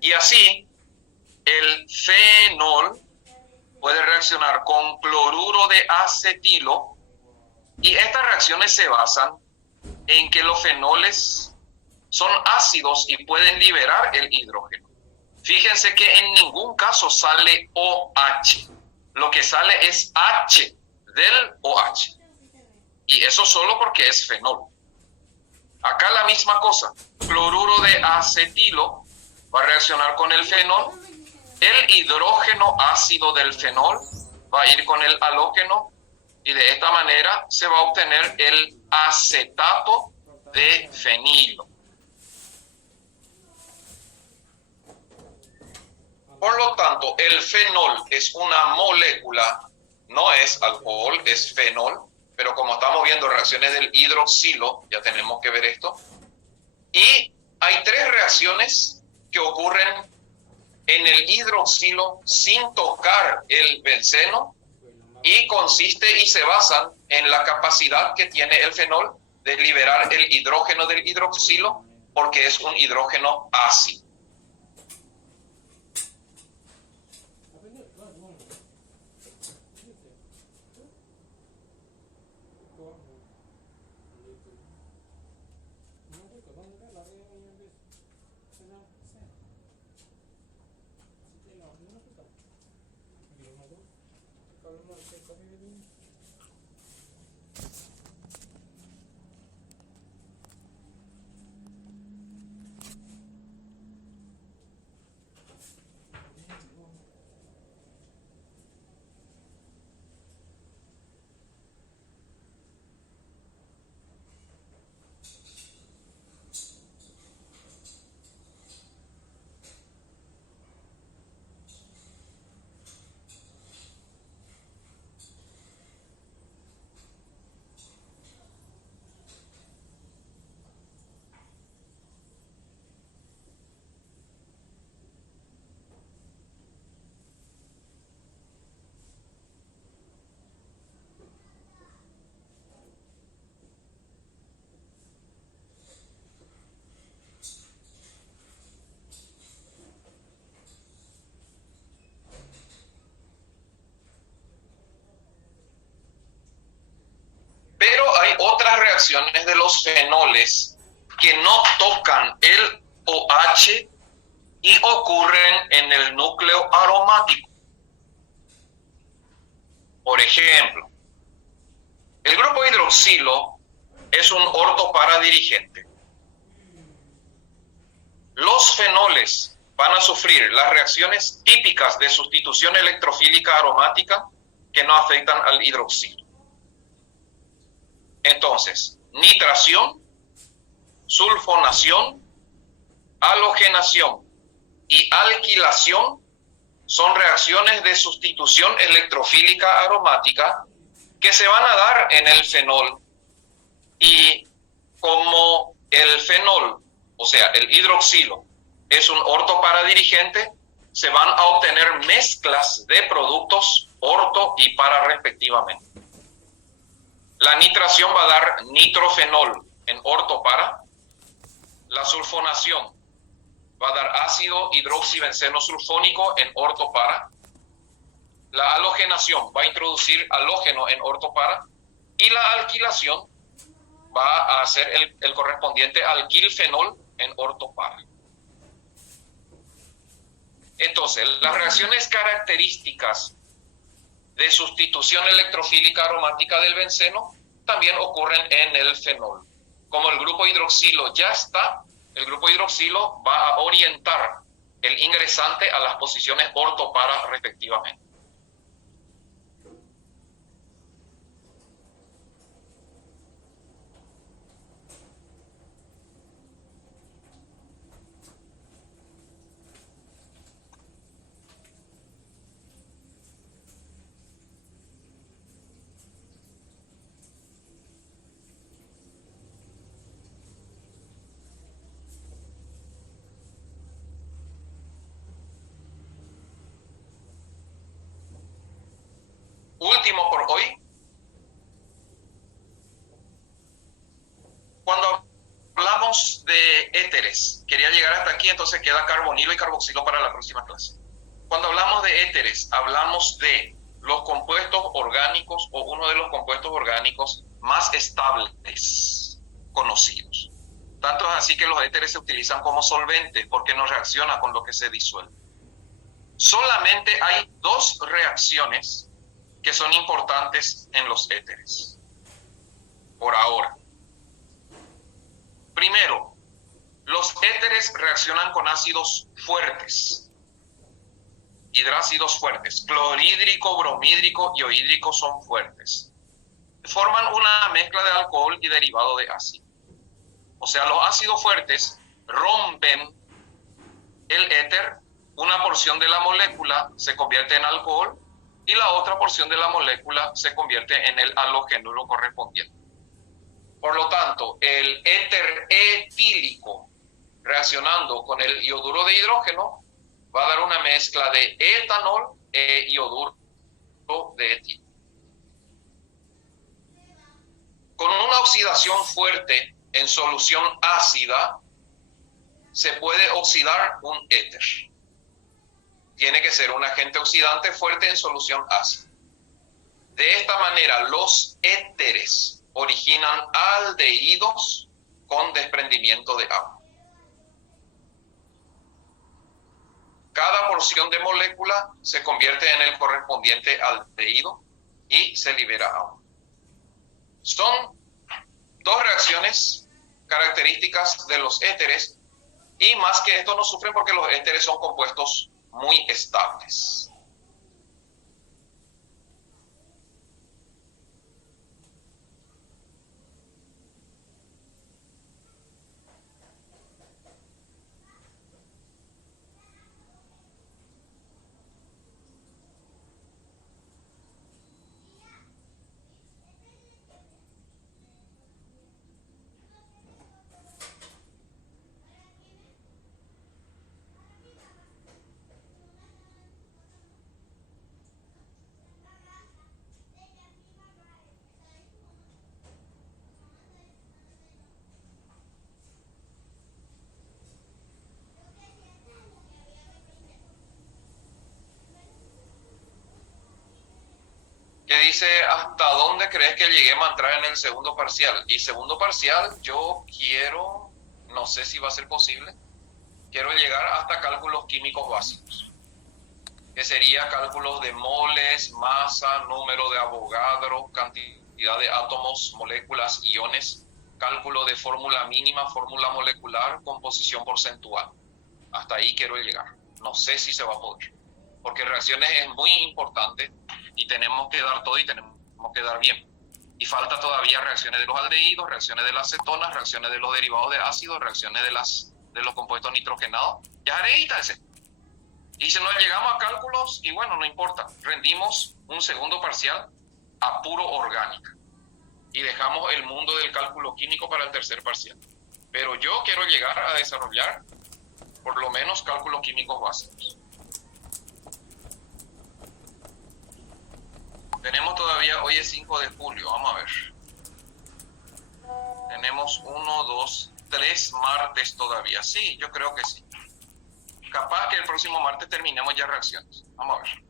Y así, el fenol puede reaccionar con cloruro de acetilo y estas reacciones se basan en que los fenoles son ácidos y pueden liberar el hidrógeno. Fíjense que en ningún caso sale OH. Lo que sale es H del OH. Y eso solo porque es fenol. Acá la misma cosa. Cloruro de acetilo va a reaccionar con el fenol. El hidrógeno ácido del fenol va a ir con el halógeno. Y de esta manera se va a obtener el acetato de fenilo. Por lo tanto, el fenol es una molécula, no es alcohol, es fenol, pero como estamos viendo reacciones del hidroxilo, ya tenemos que ver esto. Y hay tres reacciones que ocurren en el hidroxilo sin tocar el benceno y consiste y se basan en la capacidad que tiene el fenol de liberar el hidrógeno del hidroxilo porque es un hidrógeno ácido. Pero hay otras reacciones de los fenoles que no tocan el OH y ocurren en el núcleo aromático. Por ejemplo, el grupo hidroxilo es un ortoparadirigente. Los fenoles van a sufrir las reacciones típicas de sustitución electrofílica aromática que no afectan al hidroxilo. Entonces, nitración, sulfonación, halogenación y alquilación son reacciones de sustitución electrofílica aromática que se van a dar en el fenol. Y como el fenol, o sea, el hidroxilo, es un ortoparadirigente, se van a obtener mezclas de productos orto y para respectivamente. La nitración va a dar nitrofenol en ortopara. La sulfonación va a dar ácido hidroxibenceno sulfónico en ortopara. La halogenación va a introducir halógeno en ortopara. Y la alquilación va a hacer el correspondiente alquilfenol en ortopara. Entonces, las reacciones características de sustitución electrofílica aromática del benceno también ocurren en el fenol. Como el grupo hidroxilo ya está, el grupo hidroxilo va a orientar el ingresante a las posiciones ortopara respectivamente. Último por hoy, cuando hablamos de éteres, quería llegar hasta aquí, entonces queda carbonilo y carboxilo para la próxima clase. Cuando hablamos de éteres, hablamos de los compuestos orgánicos o uno de los compuestos orgánicos más estables conocidos. Tanto es así que los éteres se utilizan como solventes porque no reacciona con lo que se disuelve. Solamente hay dos reacciones que son importantes en los éteres, por ahora. Primero, los éteres reaccionan con ácidos fuertes, hidrácidos fuertes, clorhídrico, bromhídrico y iohídrico son fuertes. Forman una mezcla de alcohol y derivado de ácido. O sea, los ácidos fuertes rompen el éter, una porción de la molécula se convierte en alcohol, y la otra porción de la molécula se convierte en el halogénulo correspondiente. Por lo tanto, el éter etílico reaccionando con el ioduro de hidrógeno va a dar una mezcla de etanol e ioduro de etilo. Con una oxidación fuerte en solución ácida, se puede oxidar un éter. Tiene que ser un agente oxidante fuerte en solución ácida. De esta manera, los éteres originan aldehídos con desprendimiento de agua. Cada porción de molécula se convierte en el correspondiente aldehído y se libera agua. Son dos reacciones características de los éteres, y más que esto no sufren porque los éteres son compuestos muy estables. Que dice, ¿hasta dónde crees que lleguemos a entrar en el segundo parcial? Y segundo parcial, yo quiero, no sé si va a ser posible, quiero llegar hasta cálculos químicos básicos, que sería cálculos de moles, masa, número de Avogadro, cantidad de átomos, moléculas, iones, cálculo de fórmula mínima, fórmula molecular, composición porcentual. Hasta ahí quiero llegar. No sé si se va a poder, porque reacciones es muy importante y tenemos que dar todo y tenemos que dar bien. Y falta todavía reacciones de los aldehídos, reacciones de las cetonas, reacciones de los derivados de ácidos, reacciones de los compuestos nitrogenados. Ya areita ese. Y si no llegamos a cálculos, y bueno, no importa, rendimos un segundo parcial a puro orgánica. Y dejamos el mundo del cálculo químico para el tercer parcial. Pero yo quiero llegar a desarrollar por lo menos cálculos químicos básicos. Tenemos todavía, hoy es 5 de julio, vamos a ver. Tenemos 1, 2, 3 martes todavía. Sí, yo creo que sí. Capaz que el próximo martes terminemos ya reacciones. Vamos a ver.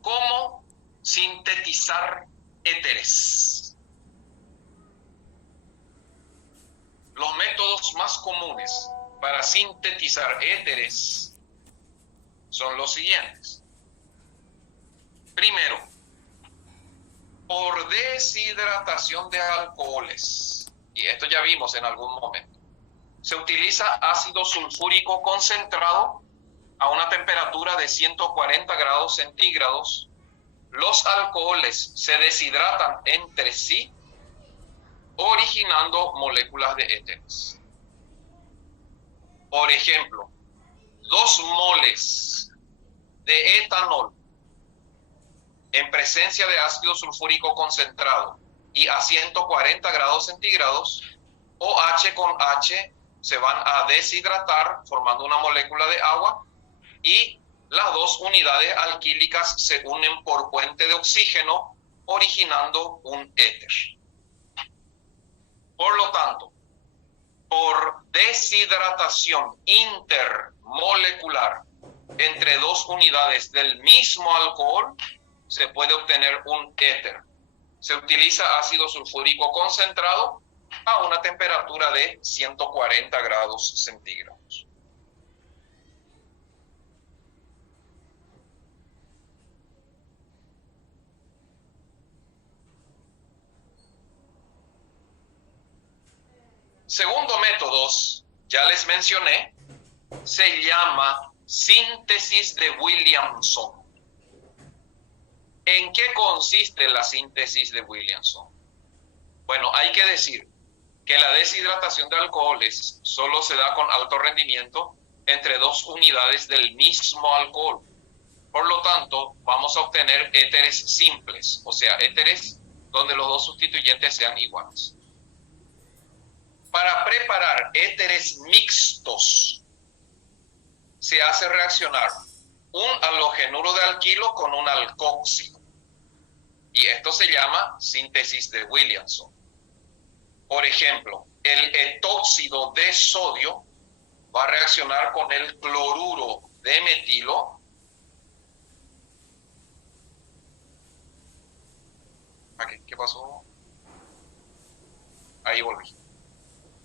¿Cómo sintetizar éteres? Los métodos más comunes para sintetizar éteres son los siguientes. Primero, por deshidratación de alcoholes, y esto ya vimos en algún momento, se utiliza ácido sulfúrico concentrado a una temperatura de 140 grados centígrados. Los alcoholes se deshidratan entre sí, originando moléculas de éteres. Por ejemplo, 2 moles de etanol en presencia de ácido sulfúrico concentrado y a 140 grados centígrados, OH con H se van a deshidratar formando una molécula de agua, y las 2 unidades alquílicas se unen por puente de oxígeno, originando un éter. Por lo tanto, por deshidratación intermolecular entre 2 unidades del mismo alcohol, se puede obtener un éter. Se utiliza ácido sulfúrico concentrado a una temperatura de 140 grados centígrados. Segundo método, ya les mencioné, se llama síntesis de Williamson. ¿En qué consiste la síntesis de Williamson? Bueno, hay que decir que la deshidratación de alcoholes solo se da con alto rendimiento entre dos unidades del mismo alcohol. Por lo tanto, vamos a obtener éteres simples, o sea, éteres donde los dos sustituyentes sean iguales. Para preparar éteres mixtos, se hace reaccionar un halogenuro de alquilo con un alcóxido. Y esto se llama síntesis de Williamson. Por ejemplo, el etóxido de sodio va a reaccionar con el cloruro de metilo ¿Qué pasó? Ahí volví.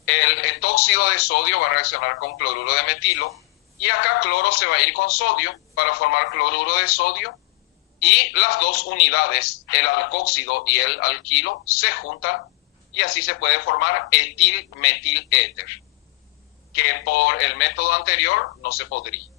El etóxido de sodio va a reaccionar con cloruro de metilo y acá cloro se va a ir con sodio para formar cloruro de sodio y las dos unidades, el alcóxido y el alquilo, se juntan y así se puede formar etilmetiléter, que por el método anterior no se podría.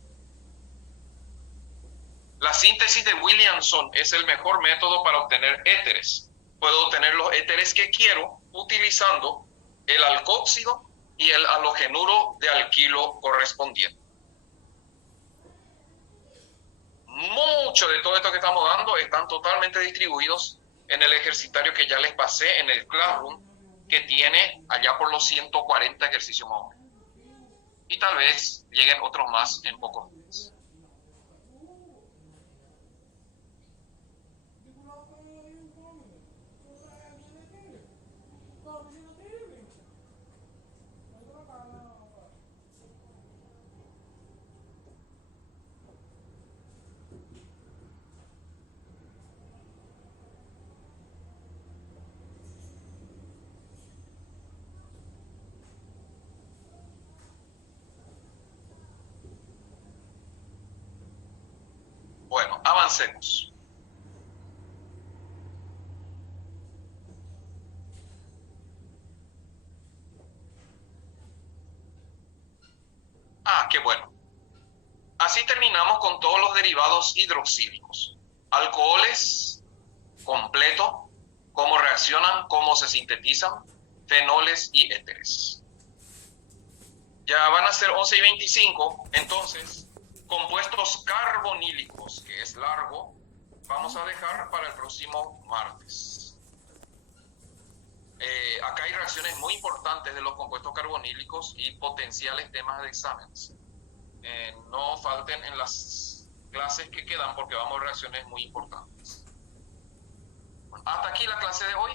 La síntesis de Williamson es el mejor método para obtener éteres. Puedo obtener los éteres que quiero utilizando el alcóxido y el halogenuro de alquilo correspondiente. Mucho de todo esto que estamos dando están totalmente distribuidos en el ejercitario que ya les pasé en el Classroom, que tiene allá por los 140 ejercicios más o menos. Y tal vez lleguen otros más en pocos días. Bueno, avancemos. Qué bueno. Así terminamos con todos los derivados hidroxílicos. Alcoholes, completo, cómo reaccionan, cómo se sintetizan, fenoles y éteres. Ya van a ser 11:25, entonces, compuestos carbonílicos, que es largo, vamos a dejar para el próximo martes. Acá hay reacciones muy importantes de los compuestos carbonílicos y potenciales temas de exámenes. No falten en las clases que quedan porque vamos a reacciones muy importantes. Bueno, hasta aquí la clase de hoy.